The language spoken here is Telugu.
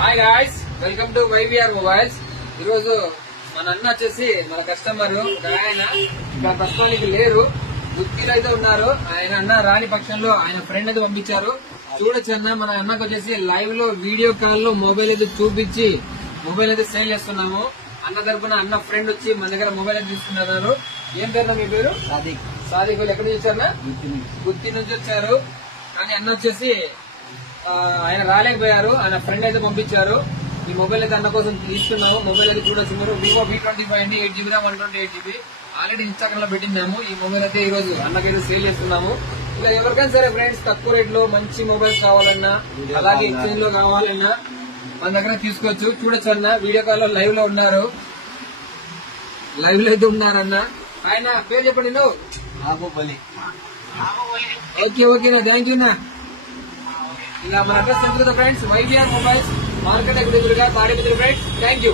Hi guys, welcome to YVR mobiles. ఈరోజు మన అన్న వచ్చేసి మన కస్టమర్ ఆయన ఇక్కడ ప్రస్తుతానికి లేరు, గుత్తిలో అయితే ఉన్నారు. ఆయన అన్న రాని పక్షంలో ఆయన ఫ్రెండ్ అయితే పంపించారు. చూడొచ్చు అన్న, మన అన్నకు వచ్చేసి లైవ్ లో వీడియో కాల్ లో మొబైల్ అయితే చూపించి మొబైల్ అయితే సేల్ చేస్తున్నాము. అన్న తరపున అన్న ఫ్రెండ్ వచ్చి మన దగ్గర మొబైల్ అయితే తీసుకున్నారు. ఏం పేరు మీ పేరు? సాదిక్. సాదిక్ ఎక్కడి నుంచి వచ్చారు? గుత్తి నుంచి వచ్చారు. కానీ అన్న వచ్చేసి ఆయన రాలేకపోయారు, ఆయన ఫ్రెండ్ అయితే పంపించారు. ఈ మొబైల్ అయితే అన్న కోసం తీసుకున్నాము. మొబైల్ అయితే చూడొచ్చు మీరు, వివో V25 అండి, 8GB RAM 128GB. Already Instagram లో పెట్టినాము. ఈ మొబైల్ అయితే ఈ రోజు అన్నకైతే సేల్ చేస్తున్నాము. ఇలా ఎవరికైనా సరే ఫ్రెండ్స్, తక్కువ రేట్ లో మంచి మొబైల్స్ కావాలన్నా, అలాగే ఎక్స్చేంజ్ లో కావాలన్నా మన దగ్గర తీసుకోవచ్చు. చూడొచ్చు అన్న, వీడియో కాల్ లో లైవ్ లో ఉన్నారు. లైవ్ లో అయితే ఉన్నారన్న. ఆయన పేరు చెప్పండి. నువ్వు ఓకేనా, థ్యాంక్ యూ నా. ఇలా మన అడ్రస్ తెలుసు కదా friends, YVR mobiles, market executive గా తాడిపత్రి ఫ్రెండ్స్. Thank you.